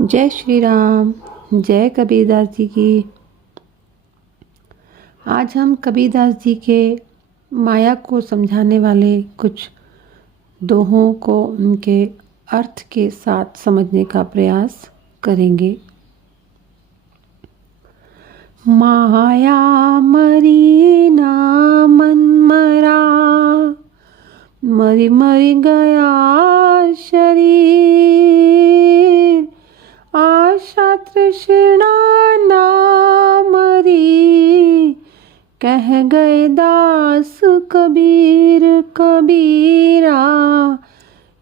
जय श्री राम। जय कबीरदास जी की। आज हम कबीरदास जी के माया को समझाने वाले कुछ दोहों को उनके अर्थ के साथ समझने का प्रयास करेंगे। माया मरी ना मन मरा, मरी मरी गया शरीर, आशा तृष्णा ना मरी, कह गए दास कबीर कबीरा,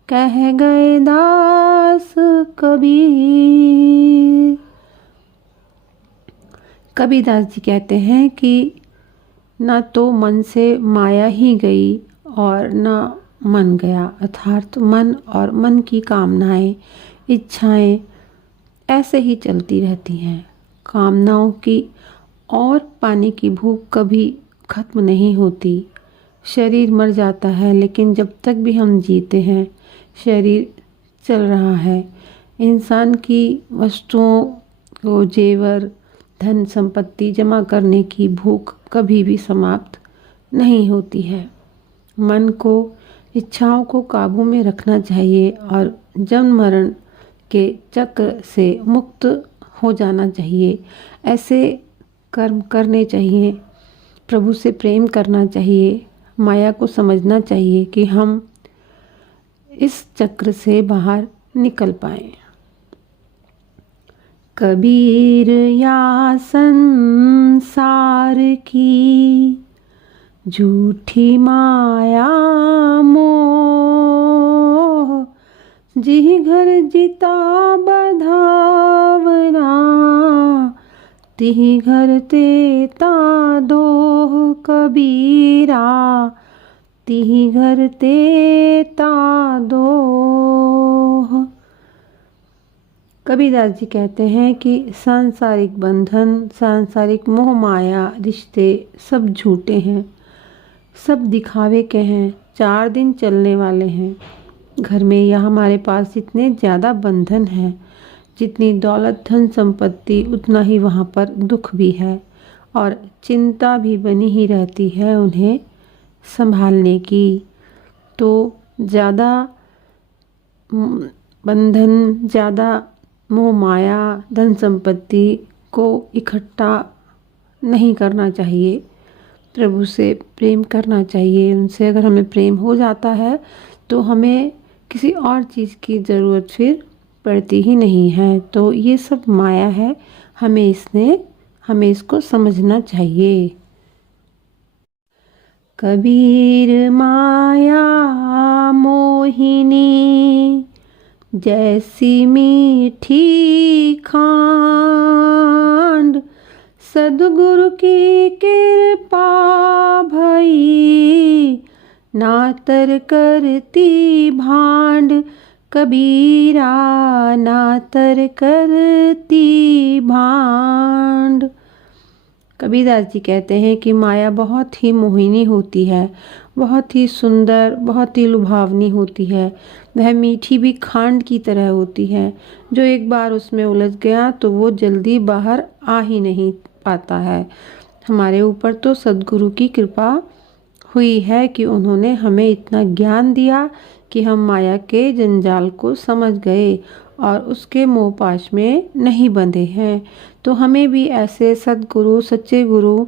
कह गए दास कबीर। कबीरदास जी कहते हैं कि ना तो मन से माया ही गई और ना मन गया, अर्थात मन और मन की कामनाएं, इच्छाएं ऐसे ही चलती रहती हैं। कामनाओं की और पाने की भूख कभी खत्म नहीं होती। शरीर मर जाता है, लेकिन जब तक भी हम जीते हैं शरीर चल रहा है। इंसान की वस्तुओं को, जेवर, धन संपत्ति जमा करने की भूख कभी भी समाप्त नहीं होती है। मन को, इच्छाओं को काबू में रखना चाहिए और जन्म मरण के चक्र से मुक्त हो जाना चाहिए। ऐसे कर्म करने चाहिए, प्रभु से प्रेम करना चाहिए, माया को समझना चाहिए कि हम इस चक्र से बाहर निकल पाएं। कबीर या संसार की झूठी माया मोह, जिहि घर जिता बधावना, तिहि घर तेता दोह कबीरा, तिहि घर तेता दोह। कबीरदास जी कहते हैं कि सांसारिक बंधन, सांसारिक मोह माया, रिश्ते सब झूठे हैं, सब दिखावे के हैं, 4 दिन चलने वाले हैं। घर में या हमारे पास जितने ज़्यादा बंधन हैं, जितनी दौलत, धन संपत्ति, उतना ही वहाँ पर दुख भी है और चिंता भी बनी ही रहती है उन्हें संभालने की। तो ज़्यादा बंधन, ज़्यादा मोह माया, धन संपत्ति को इकट्ठा नहीं करना चाहिए। प्रभु से प्रेम करना चाहिए। उनसे अगर हमें प्रेम हो जाता है तो हमें किसी और चीज़ की ज़रूरत फिर पड़ती ही नहीं है। तो ये सब माया है, हमें इसको समझना चाहिए। कबीर माया मोहिनी, जैसी मीठी खांड, सद्गुरु की कृपा भई, नातर करती भांड, कबीरा नातर करती भांड। कबीरदास जी कहते हैं कि माया बहुत ही मोहिनी होती है, बहुत ही सुंदर, बहुत ही लुभावनी होती है। वह मीठी भी खांड की तरह होती है। जो एक बार उसमें उलझ गया तो वो जल्दी बाहर आ ही नहीं पाता है। हमारे ऊपर तो सद्गुरु की कृपा हुई है कि उन्होंने हमें इतना ज्ञान दिया कि हम माया के जंजाल को समझ गए और उसके मोहपाश में नहीं बंधे हैं। तो हमें भी ऐसे सद्गुरु, सच्चे गुरु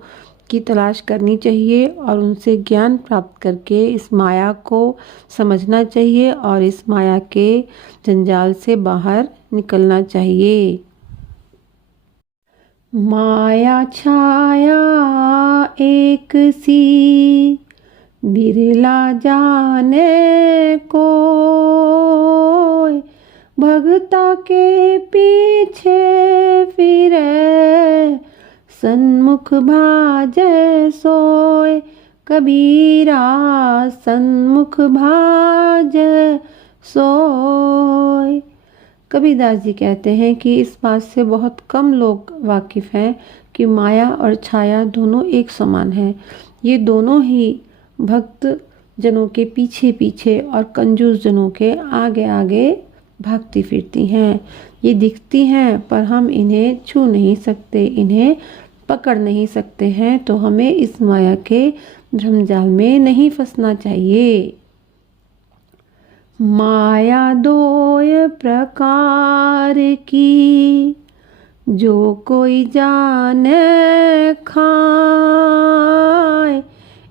की तलाश करनी चाहिए और उनसे ज्ञान प्राप्त करके इस माया को समझना चाहिए और इस माया के जंजाल से बाहर निकलना चाहिए। माया छाया एक सी, बिरला जाने को, भगता के पीछे फिरे, सन्मुख भाजै सोय, कबीरा सन्मुख भाजै सोय। कबीरदास जी कहते हैं कि इस बात से बहुत कम लोग वाकिफ़ हैं कि माया और छाया दोनों एक समान हैं। ये दोनों ही भक्त जनों के पीछे पीछे और कंजूस जनों के आगे आगे भागती फिरती हैं। ये दिखती हैं पर हम इन्हें छू नहीं सकते, इन्हें पकड़ नहीं सकते हैं। तो हमें इस माया के भ्रमजाल में नहीं फंसना चाहिए। माया दोय प्रकार की, जो कोई जाने खाए।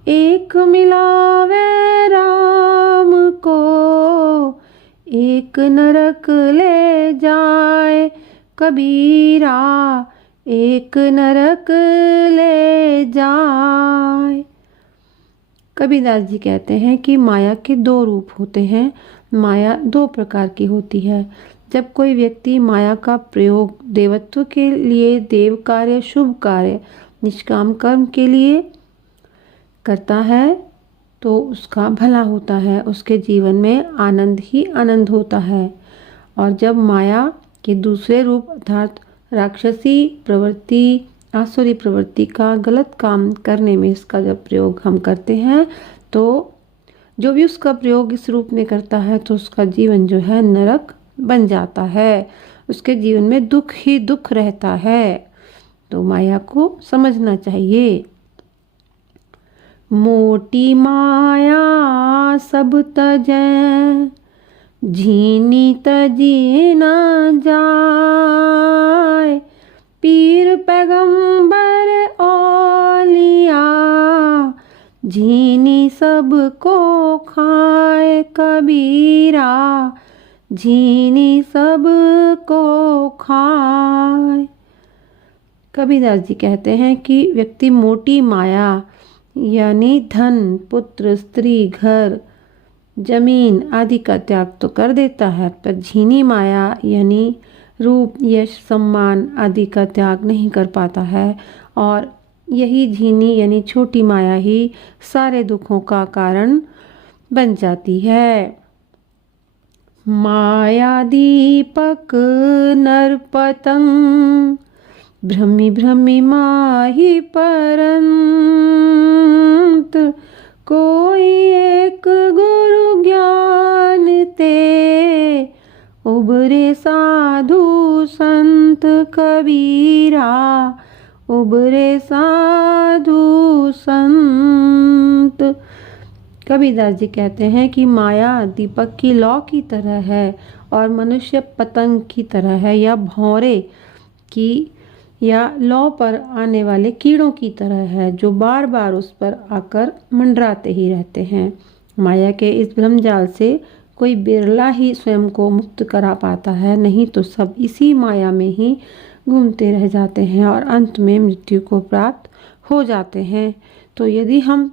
एक मिलावे राम को, एक नरक ले जाए। कबीरा एक नरक ले जाए। कबीरदास जी कहते हैं कि माया के दो रूप होते हैं। माया दो प्रकार की होती है। जब कोई व्यक्ति माया का प्रयोग देवत्व के लिए, देव कार्य, शुभ कार्य, निष्काम कर्म के लिए करता है तो उसका भला होता है, उसके जीवन में आनंद ही आनंद होता है। और जब माया के दूसरे रूप अर्थात राक्षसी प्रवृत्ति, आसुरी प्रवृत्ति का गलत काम करने में इसका जब प्रयोग हम करते हैं तो जो भी उसका प्रयोग इस रूप में करता है तो उसका जीवन जो है नरक बन जाता है, उसके जीवन में दुख ही दुख रहता है। तो माया को समझना चाहिए। मोटी माया सब तजै, झीनी तजी न जाए। पीर पैगंबर औलिया, झीनी सबको खाए। कबीरा झीनी सबको खाए। कबीरदास जी कहते हैं कि व्यक्ति मोटी माया यानी धन, पुत्र, स्त्री, घर, जमीन आदि का त्याग तो कर देता है, पर झीनी माया यानी रूप, यश, सम्मान आदि का त्याग नहीं कर पाता है। और यही झीनी यानी छोटी माया ही सारे दुखों का कारण बन जाती है। माया दीपक नर पतंग, भ्रमि भ्रमि माही परंत। कोई एक गुरु ज्ञान ते, उबरे साधु संत। कबीरा उबरे साधु संत। कबीरदास जी कहते हैं कि माया दीपक की लौ की तरह है और मनुष्य पतंग की तरह है, या भौरे की या लौ पर आने वाले कीड़ों की तरह है, जो बार बार उस पर आकर मंडराते ही रहते हैं। माया के इस भ्रमजाल से कोई बिरला ही स्वयं को मुक्त करा पाता है, नहीं तो सब इसी माया में ही घूमते रह जाते हैं और अंत में मृत्यु को प्राप्त हो जाते हैं। तो यदि हम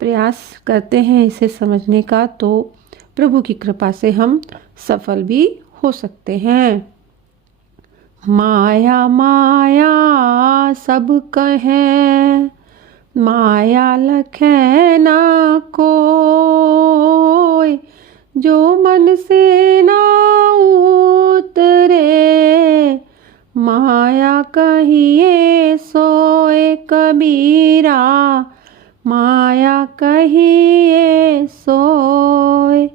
प्रयास करते हैं इसे समझने का तो प्रभु की कृपा से हम सफल भी हो सकते हैं। माया माया सब कहें, माया लखे ना कोय। जो मन से ना उतरे, माया कहिए सोए। कबीरा माया कहिए सोए।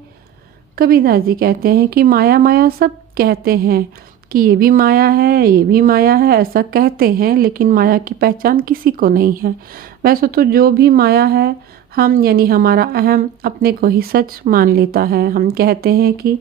कबीरदास जी कहते हैं कि माया माया सब कहते हैं कि ये भी माया है, ये भी माया है, ऐसा कहते हैं, लेकिन माया की पहचान किसी को नहीं है। वैसे तो जो भी माया है, हम यानी हमारा अहम अपने को ही सच मान लेता है। हम कहते हैं कि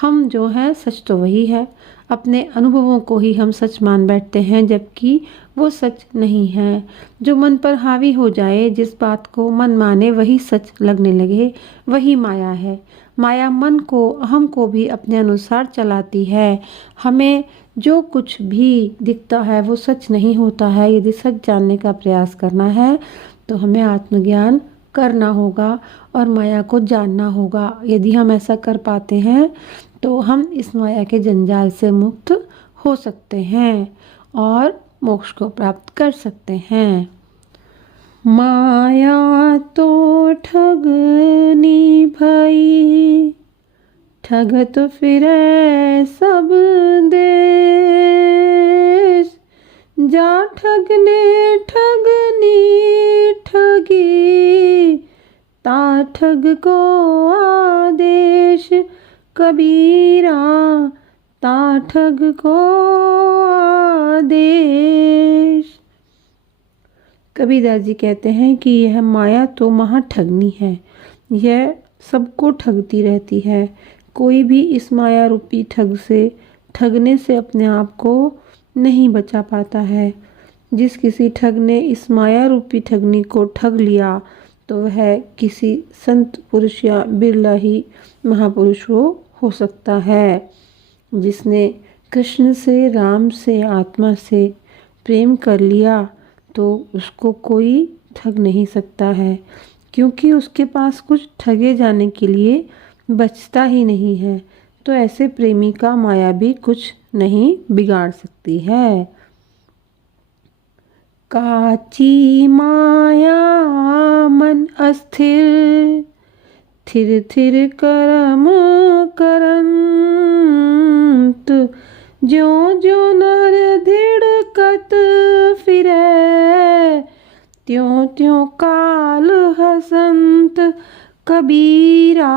हम जो हैं सच तो वही है, अपने अनुभवों को ही हम सच मान बैठते हैं, जबकि वो सच नहीं है। जो मन पर हावी हो जाए, जिस बात को मन माने वही सच लगने लगे, वही माया है। माया मन को, अहम को भी अपने अनुसार चलाती है। हमें जो कुछ भी दिखता है वो सच नहीं होता है। यदि सच जानने का प्रयास करना है तो हमें आत्मज्ञान करना होगा और माया को जानना होगा। यदि हम ऐसा कर पाते हैं तो हम इस माया के जंजाल से मुक्त हो सकते हैं और मोक्ष को प्राप्त कर सकते हैं। माया तो ठगनी भई, ठगत फिरे सब देश। जा ठगने ठगनी ठगी, ता ठग को आदेश। कबीरा ता ठग को आदेश। कबीरदास जी कहते हैं कि यह माया तो महाठगनी है, यह सबको ठगती रहती है। कोई भी इस माया रूपी ठगने से अपने आप को नहीं बचा पाता है। जिस किसी ठग ने इस माया रूपी ठगनी को ठग लिया तो वह किसी संत पुरुष या बिरला ही महापुरुष हो सकता है। जिसने कृष्ण से, राम से, आत्मा से प्रेम कर लिया तो उसको कोई ठग नहीं सकता है, क्योंकि उसके पास कुछ ठगे जाने के लिए बचता ही नहीं है। तो ऐसे प्रेमी का माया भी कुछ नहीं बिगाड़ सकती है। काची माया मन अस्थिर, थिर थिर करम करंत। ज्यों ज्यों नर धिड़कत फिरै, त्यों त्यों काल हसंत। कबीरा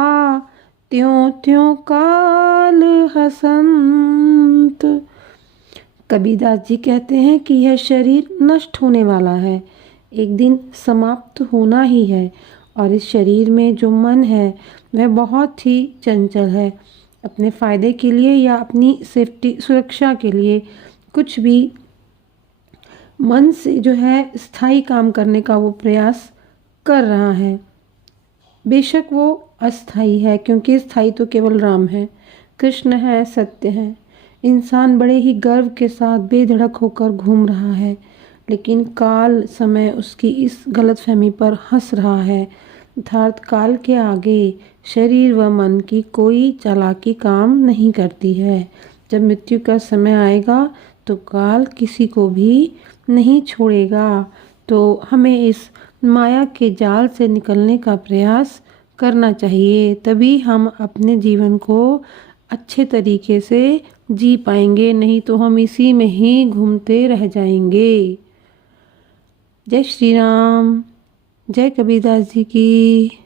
त्यों त्यों काल हसंत। कबीरदास जी कहते हैं कि यह शरीर नष्ट होने वाला है, एक दिन समाप्त होना ही है। और इस शरीर में जो मन है वह बहुत ही चंचल है। अपने फ़ायदे के लिए या अपनी सेफ्टी, सुरक्षा के लिए कुछ भी मन से जो है स्थायी काम करने का वो प्रयास कर रहा है। बेशक वो अस्थाई है, क्योंकि स्थायी तो केवल राम है, कृष्ण है, सत्य है। इंसान बड़े ही गर्व के साथ बेधड़क होकर घूम रहा है, लेकिन काल समय उसकी इस गलतफहमी पर हंस रहा है। अर्थात काल के आगे शरीर व मन की कोई चालाकी काम नहीं करती है। जब मृत्यु का समय आएगा तो काल किसी को भी नहीं छोड़ेगा। तो हमें इस माया के जाल से निकलने का प्रयास करना चाहिए, तभी हम अपने जीवन को अच्छे तरीके से जी पाएंगे, नहीं तो हम इसी में ही घूमते रह जाएंगे। जय श्री राम। जय कबीरदास जी की।